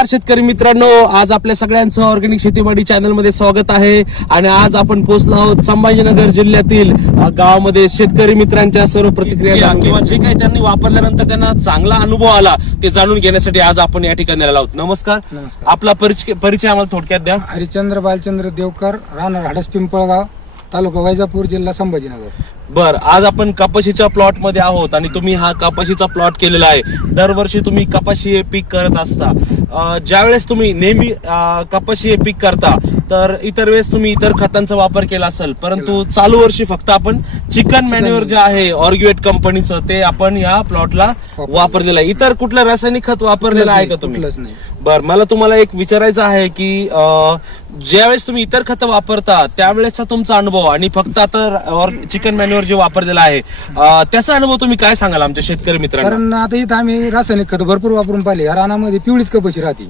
नमस्कार शेतकरी मित्रांनो, आज आपल्या सगळ्यांचं ऑर्गॅनिक शेतीवाडी चॅनल मध्ये स्वागत आहे. आणि आज आपण पोहोचलो आहोत संभाजीनगर जिल्ह्यातील गावामध्ये शेतकरी मित्रांच्या सर्व प्रतिक्रिया किंवा जे काही त्यांनी वापरल्यानंतर त्यांना चांगला अनुभव आला ते जाणून घेण्यासाठी आज आपण या ठिकाणी आलो आहोत. नमस्कार. आपला परिचय आम्हाला थोडक्यात द्या. हरिचंद्र बालचंद्र देवकर, राहणार हाडस पिंपळगाव, तालुका वैजापूर, जिल्हा संभाजीनगर. बर, आज आपण कपाशीच्या प्लॉट मध्ये आहोत आणि तुम्ही हा कपाशीचा प्लॉट केलेला आहे. दरवर्षी तुम्ही कपाशी हे पीक करत असता. ज्यावेळेस तुम्ही नेहमी कपाशी हे पीक करता तर इतर वेळेस तुम्ही इतर खतांचा वापर केला असेल, परंतु चालू वर्षी फक्त आपण चिकन मॅन्युअर जे आहे ऑर्गॅनिक कंपनीचं ते आपण या प्लॉटला वापरलेलं आहे. इतर कुठलं रासायनिक खत वापरलेलं आहे का तुम्ही? बर, मला तुम्हाला एक विचारायचं आहे की ज्यावेळेस तुम्ही इतर खत वापरता त्यावेळेसचा तुमचा अनुभव आणि फक्त आता चिकन मॅन्युअर जे वापरलेला आहे त्याचा अनुभव तुम्ही काय सांगाल आमच्या शेतकरी मित्रांना? कारण आता इथं आम्ही रासायनिक खत भरपूर वापरून पाहिले. या रानामध्ये पिवळीच कपाशी राहते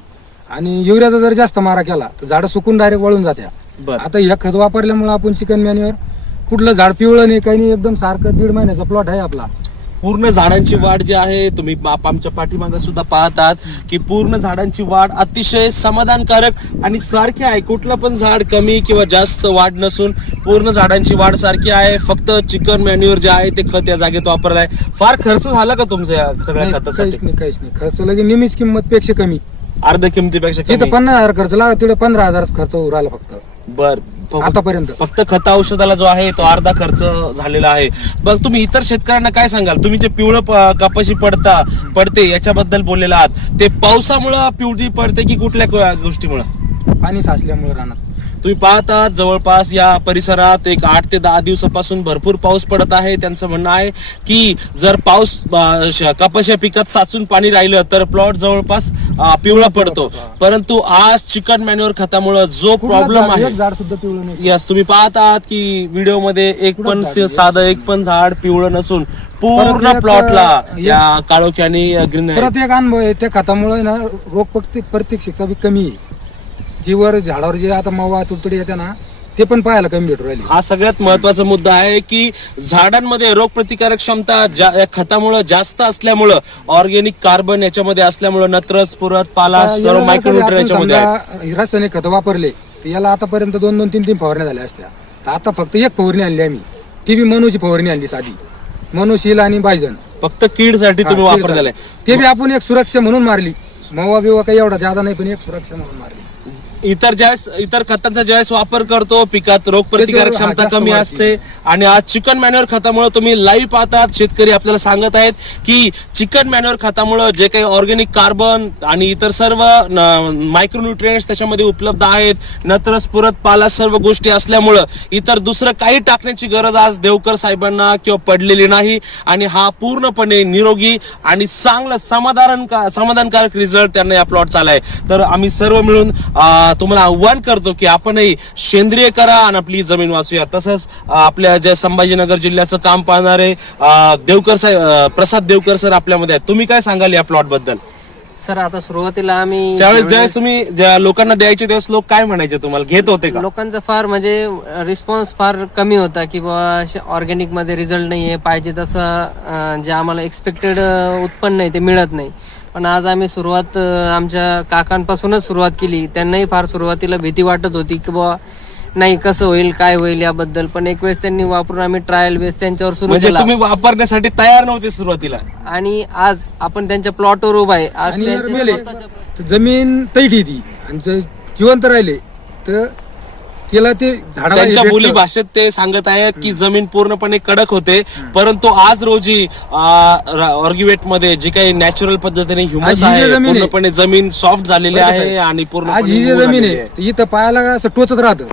आणि युरियाचा जर जास्त मारा केला तर झाडं सुकून डायरेक्ट वळून जात्या. आता हे खत वापरल्यामुळे आपण चिकन मॅन्युअर कुठलं झाड पिवळं नाही, काही नाही, एकदम सारखं 1.5 महिन्याचा प्लॉट आहे आपला. पूर्ण झाडांची वाढ जी आहे तुम्ही आमच्या पाठीमागे सुद्धा पाहतात की पूर्ण झाडांची वाढ अतिशय समाधानकारक आणि सारखी आहे. कुठलं पण झाड कमी किंवा जास्त वाढ नसून पूर्ण झाडांची वाढ सारखी आहे. फक्त चिकन मॅन्युअर जे आहे ते खत या जागेत वापरलाय. फार खर्च झाला का तुमच्या या सगळ्या खतासाठी? काहीच नाही. खर्च लगे निमीच किंमत पेक्षा कमी, अर्ध्या किमतीपेक्षा तिथं 50,000 खर्च लागला, तिथे 15,000 खर्च होऊ राहिला फक्त. बर, आतापर्यंत फक्त खत औषधाला जो आहे तो अर्धा खर्च झालेला आहे. बघ, तुम्ही इतर शेतकऱ्यांना काय सांगाल? तुम्ही जे पिवळं कपाशी पडते याच्याबद्दल बोललेला आहात, ते पावसामुळे पिवळी पडते की कुठल्या गोष्टीमुळे? पाणी साचल्यामुळे रानात. तुम्ही पाहतात जवळपास या परिसरात एक 8 ते 10 दिवसापासून भरपूर पाऊस पडत आहे. त्यांचं म्हणणं आहे की जर पाऊस कपाशी पिकात साचून पाणी राहिलं तर प्लॉट जवळपास पिवळा पडतो. परंतु आज चिकन मॅन्युअर खतामुळे जो प्रॉब्लेम आहे, झाड सुद्धा पिवळं नाही. यस, तुम्ही पाहतात की व्हिडिओ मध्ये एक पण झाड पिवळं नसून पूर्ण प्लॉटला या काळोख्याने ग्रीन. परत एक अनुभव आहे, त्या खतामुळे ना रोग प्रतिक्षेक्षा बी कमी आहे. जीवर झाडावर जे आता मावा तुडतुडी येते ना ते पण पाहायला कमी भेटू राहिली. हा सगळ्यात महत्वाचा मुद्दा आहे की झाडांमध्ये रोग प्रतिकारक क्षमता या खतामुळे जास्त असल्यामुळं, ऑर्गॅनिक कार्बन याच्यामध्ये असल्यामुळं नत्र, स्फुरद, पाला सर्व मायक्रोन्यूट्रिएंट याच्यामध्ये रासायनिक खत वापरले तर याला आतापर्यंत 2-2, 3-3 फवारण्या झाल्या असत्या. तर आता फक्त एक फवारणी आणली आम्ही, ती बी मनूची फवारणी आणली साधी, मनूशील आणि बायजन. फक्त कीड साठी तुम्ही वापरलेलं आहे. ते बी आपण एक सुरक्षा म्हणून मारली. मावा बिवा काही एवढा ज्यादा नाही, पण एक सुरक्षा म्हणून मारली. इतर खतांचा ज्यावेळेस वापर करतो पिकात रोग प्रतिकारक क्षमता कमी असते. आणि आज चिकन मॅन्युअर खतामुळे तुम्ही लाईव्ह पाहतात, शेतकरी आपल्याला सांगत आहेत की चिकन मॅन्युअर खतामुळे जे काही ऑर्गॅनिक कार्बन आणि इतर सर्व मायक्रोन्यूट्रिएंट्स त्याच्यामध्ये उपलब्ध आहेत, नत्र, स्फुरद, पाला सर्व गोष्टी असल्यामुळं इतर दुसरं काही टाकण्याची गरज आज देवकर साहेबांना किंवा पडलेली नाही. आणि हा पूर्णपणे निरोगी आणि चांगला समाधानकारक रिझल्ट त्यांना या प्लॉट आलाय. तर आम्ही सर्व मिळून तुम्हाला आव्हान करतो की आपणही सेंद्रिय करा आणि आपली जमीन वाचूया. तसंच आपल्या ज्या संभाजीनगर जिल्ह्याचं काम पाहणारे देवकर साहेब, प्रसाद देवकर सर आपल्यामध्ये आहेत. तुम्ही काय सांगाल या प्लॉट बद्दल? सर, आता सुरुवातीला आम्ही ज्यावेळेस तुम्ही ज्या लोकांना द्यायचे त्यावेळेस लोक काय म्हणायचे, तुम्हाला घेत होते का? लोकांचा फार म्हणजे रिस्पॉन्स फार कमी होता की बाबा ऑर्गॅनिक मध्ये रिझल्ट नाहीये, पाहिजे तसं जे आम्हाला एक्सपेक्टेड उत्पन्न आहे ते मिळत नाही. पण आज आम्ही सुरुवात आमच्या काकांपासूनच सुरुवात केली. त्यांनाही फार सुरुवातीला भीती वाटत होती की बाबा नाही कसं होईल काय होईल याबद्दल, पण एक वेळेस त्यांनी वापरून आम्ही ट्रायल बेस त्यांच्यावर सुरू केला. तुम्ही वापरण्यासाठी तयार नव्हते सुरुवातीला आणि आज आपण त्यांच्या प्लॉटवर उभा आहे. आज जमीन तैठी ती आणि जिवंत राहिले तर तिला ते त्यांच्या बोली भाषेत ते सांगत आहेत की जमीन पूर्णपणे कडक होते. परंतु आज रोजी ऑर्गॅनिक मध्ये जे काही नॅचरल पद्धतीने ह्युमस आहे पूर्णपणे जमीन सॉफ्ट झालेली आहे आणि पूर्ण आज ही जी जमीन आहे इथं पायाला असं टोचत राहतं.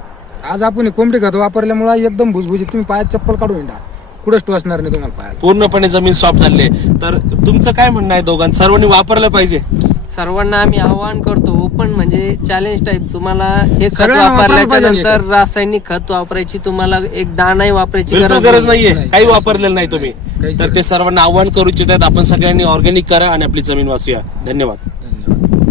आज आपण कोंबडी खत वापरल्यामुळे एकदम भुसभुशीत, तुम्ही पायात चप्पल काढून येणार कुठंच टोचणार नाही तुम्हाला पायाला. पूर्णपणे जमीन सॉफ्ट झाली आहे. तर तुमचं काय म्हणणं आहे दोघांना, सर्वांनी वापरलं पाहिजे? सर्वांना आम्ही आवाहन करतो, ओपन म्हणजे चॅलेंज टाईप, तुम्हाला हे खत वापरल्याच्या नंतर रासायनिक खत वापरायची तुम्हाला एक दाणाही वापरायची गरज नाहीये, काही वापरलेलं नाही तुम्ही. तर ते सर्वांना आवाहन करू इच्छितात आपण सगळ्यांनी ऑर्गॅनिक करा आणि आपली जमीन वाचूया. धन्यवाद.